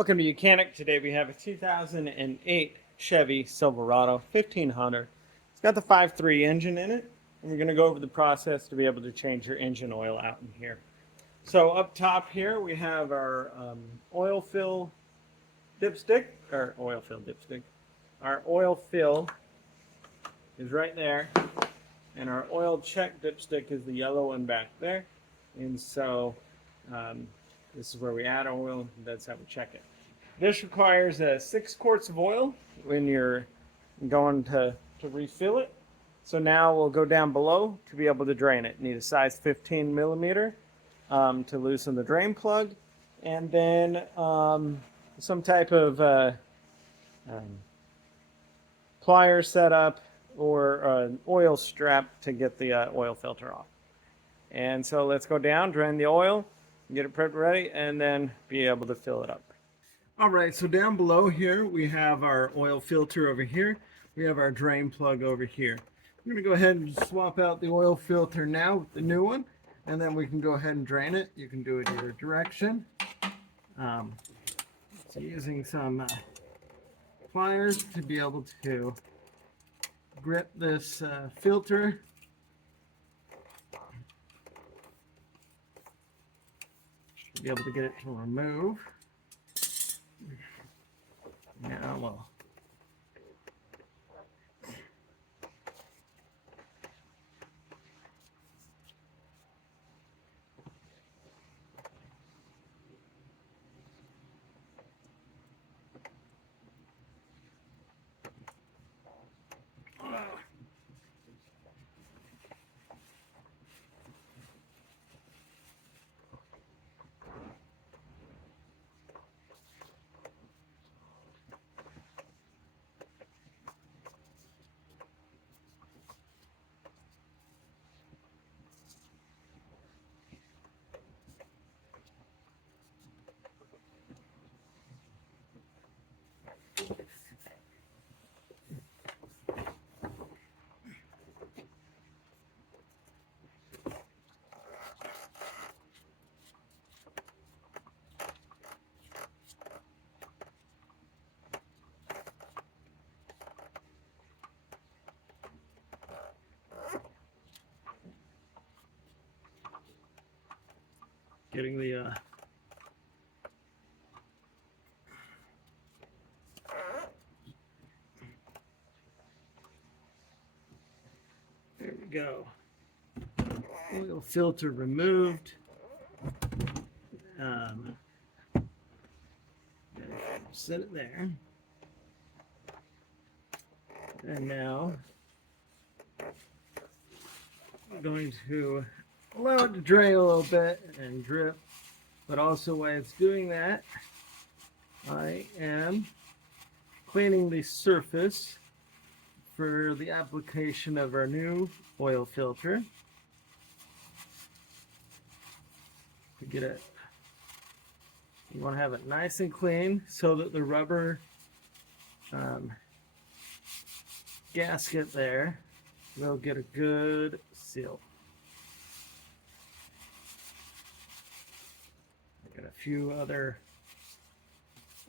Welcome to Mechanic. Today we have a 2008 Chevy Silverado 1500. It's got the 5.3 engine in it, and we're going to go over the process to be able to change your engine oil out in here. So up top here we have our oil fill dipstick. Our oil fill is right there, and our oil check dipstick is the yellow one back there. And so this is where we add oil, and that's how we check it. This requires 6 quarts of oil when you're going to refill it. So now we'll go down below to be able to drain it. You need a size 15 millimeter to loosen the drain plug, and then some type of plier setup or an oil strap to get the oil filter off. And so let's go down, drain the oil, get it prepped ready, and then be able to fill it up. All right, so down below here we have our oil filter over here. We have our drain plug over here. I'm going to go ahead and swap out the oil filter now with the new one, and then we can go ahead and drain it. You can do it either direction. So using some pliers to be able to grip this filter. Should be able to get it to remove. Now we'll getting the there we go. Oil filter removed. Set it there. And now I'm going to allow it to drain a little bit and drip, but also while it's doing that, I am cleaning the surface for the application of our new oil filter. To get it, you want to have it nice and clean so that the rubber gasket there will get a good seal. Got a few other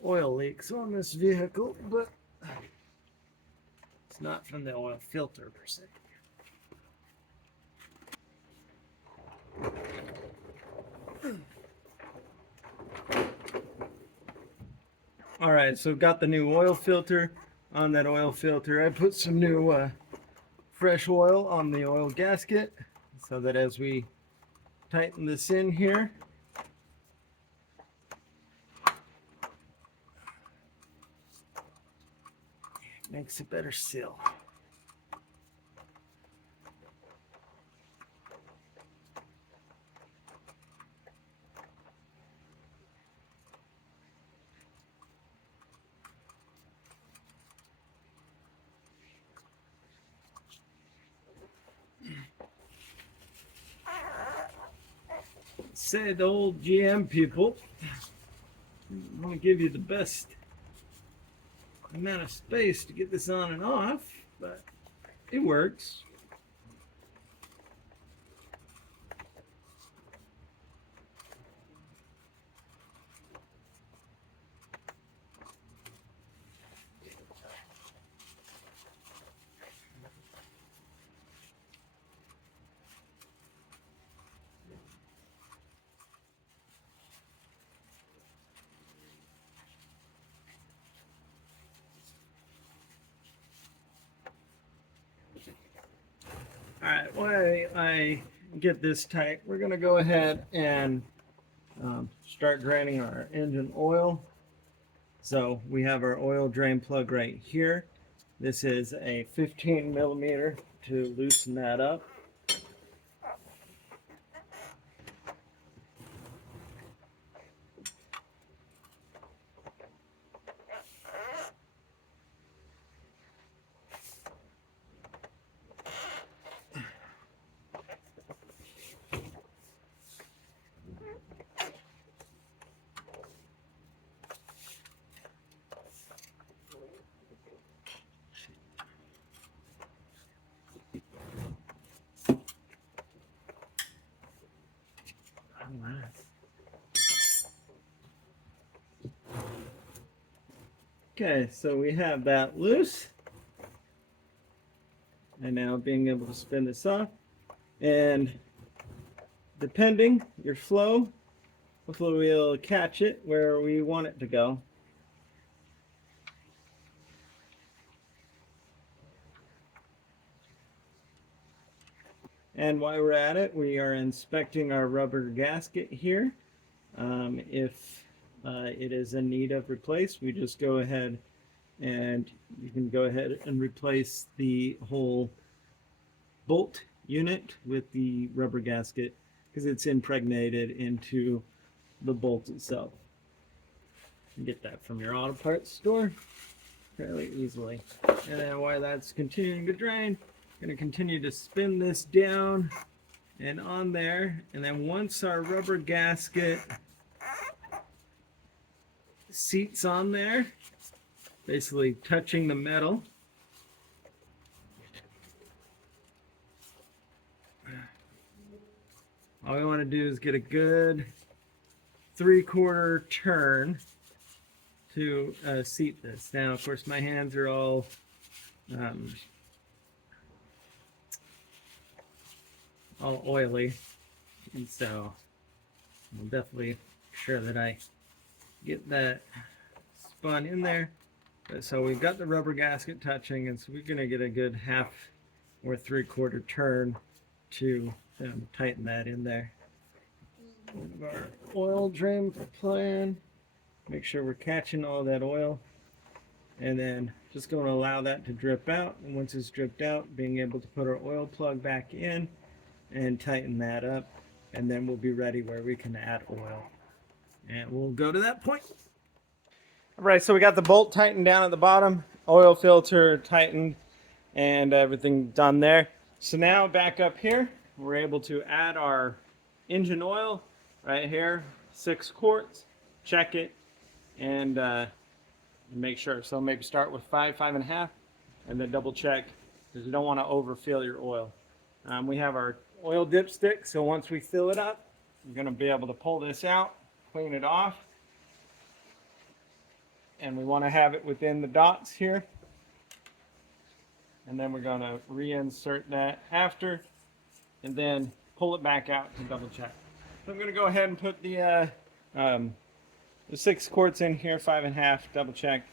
oil leaks on this vehicle, but it's not from the oil filter per se. All right, so got the new oil filter. On that oil filter, I put some new fresh oil on the oil gasket so that as we tighten this in here, it makes a better seal. Say the old GM people want to give you the best amount of space to get this on and off, but it works. right, while I get this tight, we're going to go ahead and start draining our engine oil. So we have our oil drain plug right here. This is a 15 millimeter to loosen that up. Okay, so we have that loose. And now being able to spin this off. And depending your flow, hopefully we'll catch it where we want it to go. And while we're at it, we are inspecting our rubber gasket here. If it is in need of replace, we just go ahead and you can go ahead and replace the whole bolt unit with the rubber gasket because it's impregnated into the bolt itself. You get that from your auto parts store fairly easily. And then while that's continuing to drain, I'm going to continue to spin this down and on there. And then once our rubber gasket seats on there, basically touching the metal, all we want to do is get a good 3/4 turn to seat this. Now, of course, my hands are all oily, and so I'll definitely make sure that I get that spun in there. So we've got the rubber gasket touching, and so we're going to get a good 1/2 or 3/4 turn to tighten that in there. Our oil drain plan. Make sure we're catching all that oil, and then just going to allow that to drip out. And once it's dripped out, being able to put our oil plug back in and tighten that up, and then we'll be ready where we can add oil. And we'll go to that point. All right, so we got the bolt tightened down at the bottom, oil filter tightened, and everything done there. So now back up here, we're able to add our engine oil right here, 6 quarts, check it, and make sure. So maybe start with 5, 5.5, and then double check because you don't want to overfill your oil. We have our oil dipstick, so once we fill it up, we're going to be able to pull this out, clean it off, and we want to have it within the dots here. And then we're going to reinsert that after, and then pull it back out to double check. So I'm going to go ahead and put the 6 quarts in here, 5.5, double check,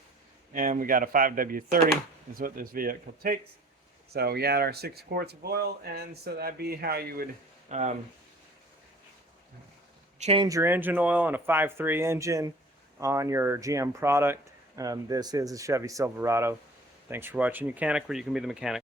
and we got a 5W30 is what this vehicle takes. So we add our 6 quarts of oil, and so that'd be how you would change your engine oil on a 5.3 engine on your GM product. This is a Chevy Silverado. Thanks for watching Mechanic, where you can be the mechanic.